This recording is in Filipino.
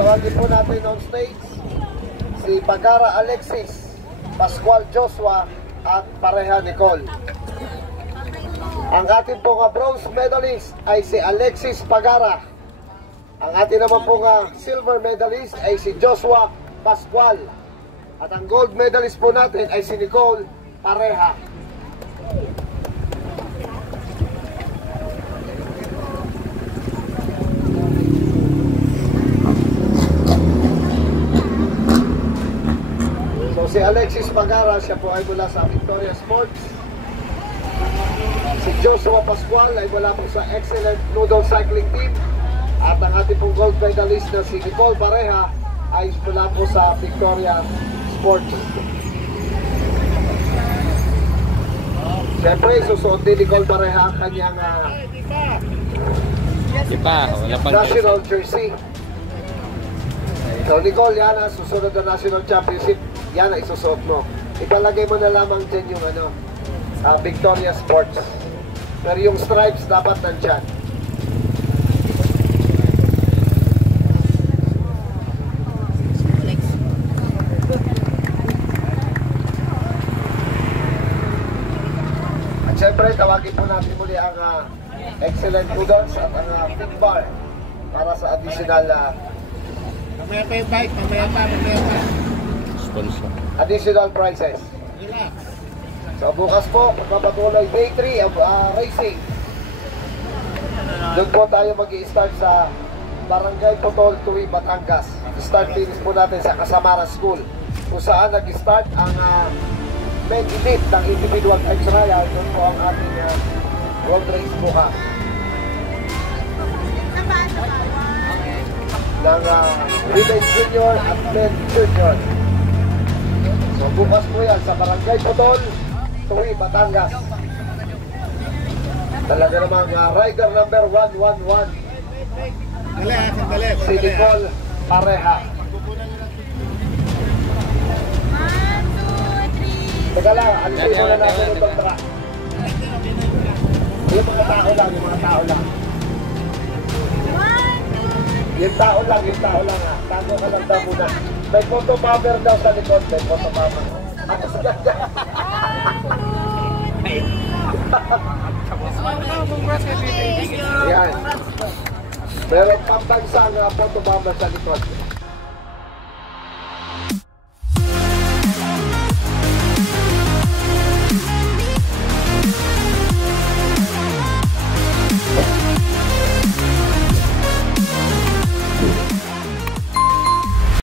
tawagin po natin on stage si Pagara Alexis, Pascual Joshua at Pareha Nicole. Ang ating pong bronze medalist ay si Alexis Pagara. Ang ating naman pong silver medalist ay si Joshua Pascual. At ang gold medalist po natin ay si Nicole Pareha. So si Alexis Pagara, siya po ay mula sa Victoria Sports. Si Joshua Pascual ay mula po sa Excellent Noodle Cycling Team. At ang ating pong gold medalist na si Nicole Pareha ay mula po sa Victoria Sports. Siyempre, susuot din Nicole Pareha ang kanyang national jersey. So Nicole, yan ang susunod na national championship. Yan ang isusuot mo. Ipalagay mo na lamang dyan yung Victoria Sports. Pero yung stripes dapat nandyan. At syempre, tawagin po natin muli ang Excellent Noodles at ang Big Bar para sa additional mamaya pa yung bike, mamaya pa. Sponsor. Additional prizes. So bukas po, magpapatuloy day 3 of racing. Doon po tayo mag-i-start sa Barangay Putol, Tuwi, Batangas. Start finish po natin sa Casamara School, kung saan nag-start ang main elite ng individual time trial. Doon po ang ating road race bukas ng Women's Junior at Men Junior. So bukas po yan sa Barangay Putol, Tuwi, Batangas. Talaga namang rider number 111 si Nicole Pareha. 1, 2, 3. Teka lang, alisin muna natin itong truck. Yung mga tao lang, Yung tao lang ha. Tago ka lang daw muna. May photo bomber daw sa likod. May photo bomber. Ako sa ganda. Yan. Meron pambansang photo bomber sa likod.